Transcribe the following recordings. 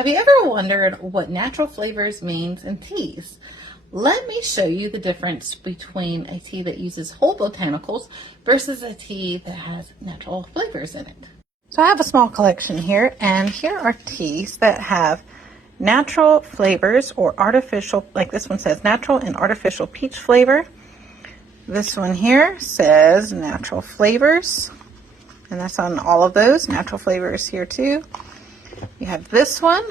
Have you ever wondered what natural flavors means in teas? Let me show you the difference between a tea that uses whole botanicals versus a tea that has natural flavors in it. So I have a small collection here, and here are teas that have natural flavors or artificial, like this one says natural and artificial peach flavor. This one here says natural flavors, and that's on all of those. Natural flavors here too. You have this one,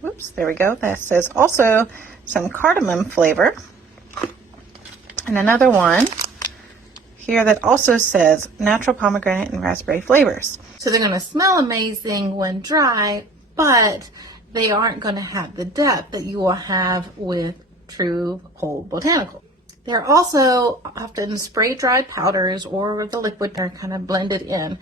whoops, there we go, that says also some cardamom flavor. And another one here that also says natural pomegranate and raspberry flavors. So they're going to smell amazing when dry, but they aren't going to have the depth that you will have with true whole botanical. They're also often spray dried powders or the liquid are kind of blended in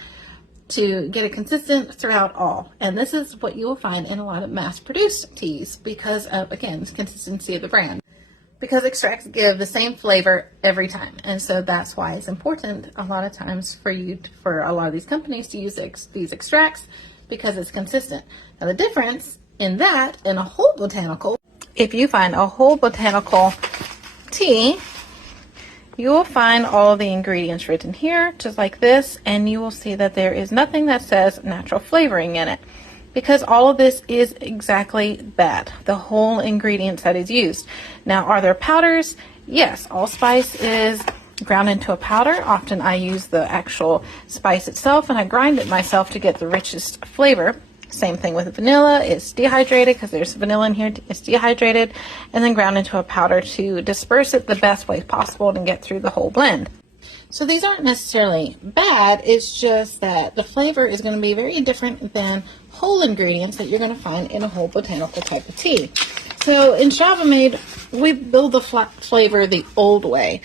to get it consistent throughout all. And this is what you will find in a lot of mass-produced teas because of, again, the consistency of the brand. Because extracts give the same flavor every time. And so that's why it's important a lot of times for a lot of these companies to use these extracts because it's consistent. Now the difference in that and a whole botanical, if you find a whole botanical tea, you will find all the ingredients written here, just like this, and you will see that there is nothing that says natural flavoring in it because all of this is exactly that, the whole ingredients that is used. Now, are there powders? Yes, allspice is ground into a powder. Often I use the actual spice itself and I grind it myself to get the richest flavor. Same thing with vanilla. It's dehydrated because there's vanilla in here. It's dehydrated and then ground into a powder to disperse it the best way possible and get through the whole blend. So these aren't necessarily bad. It's just that the flavor is going to be very different than whole ingredients that you're going to find in a whole botanical type of tea. So in Chavamade, we build the flavor the old way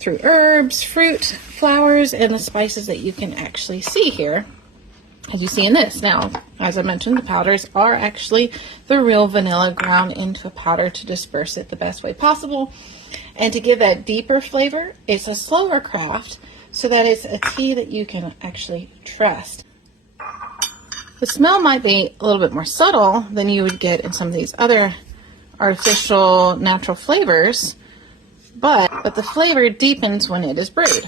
through herbs, fruit, flowers, and the spices that you can actually see here, as you see in this. Now, as I mentioned, the powders are actually the real vanilla ground into a powder to disperse it the best way possible. And to give that deeper flavor, it's a slower craft so that it's a tea that you can actually trust. The smell might be a little bit more subtle than you would get in some of these other artificial natural flavors, but the flavor deepens when it is brewed.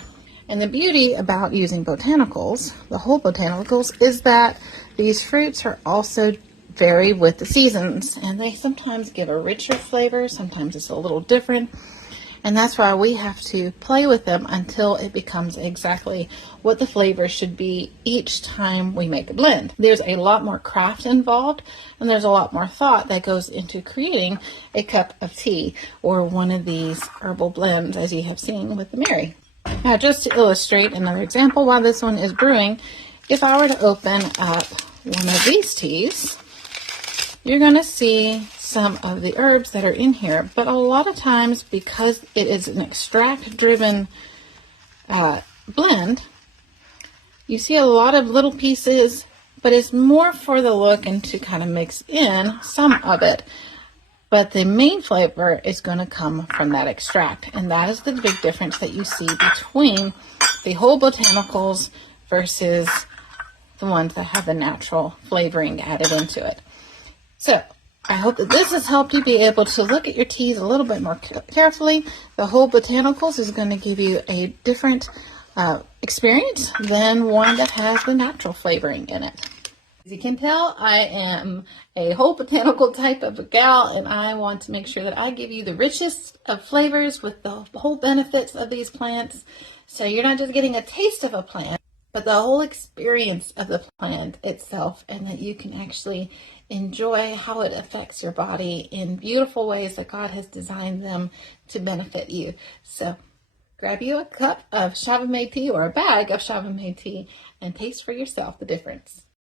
And the beauty about using botanicals, the whole botanicals, is that these fruits are also vary with the seasons and they sometimes give a richer flavor, sometimes it's a little different. And that's why we have to play with them until it becomes exactly what the flavor should be each time we make a blend. There's a lot more craft involved and there's a lot more thought that goes into creating a cup of tea or one of these herbal blends as you have seen with the Mary. Now, just to illustrate another example while this one is brewing, if I were to open up one of these teas, you're going to see some of the herbs that are in here, but a lot of times because it is an extract-driven blend, you see a lot of little pieces, but it's more for the look and to kind of mix in some of it. But the main flavor is going to come from that extract. And that is the big difference that you see between the whole botanicals versus the ones that have the natural flavoring added into it. So I hope that this has helped you be able to look at your teas a little bit more carefully. The whole botanicals is going to give you a different experience than one that has the natural flavoring in it. As you can tell, I am a whole botanical type of a gal, and I want to make sure that I give you the richest of flavors with the whole benefits of these plants. So you're not just getting a taste of a plant, but the whole experience of the plant itself, and that you can actually enjoy how it affects your body in beautiful ways that God has designed them to benefit you. So grab you a cup of Chavamade tea or a bag of Chavamade tea and taste for yourself the difference.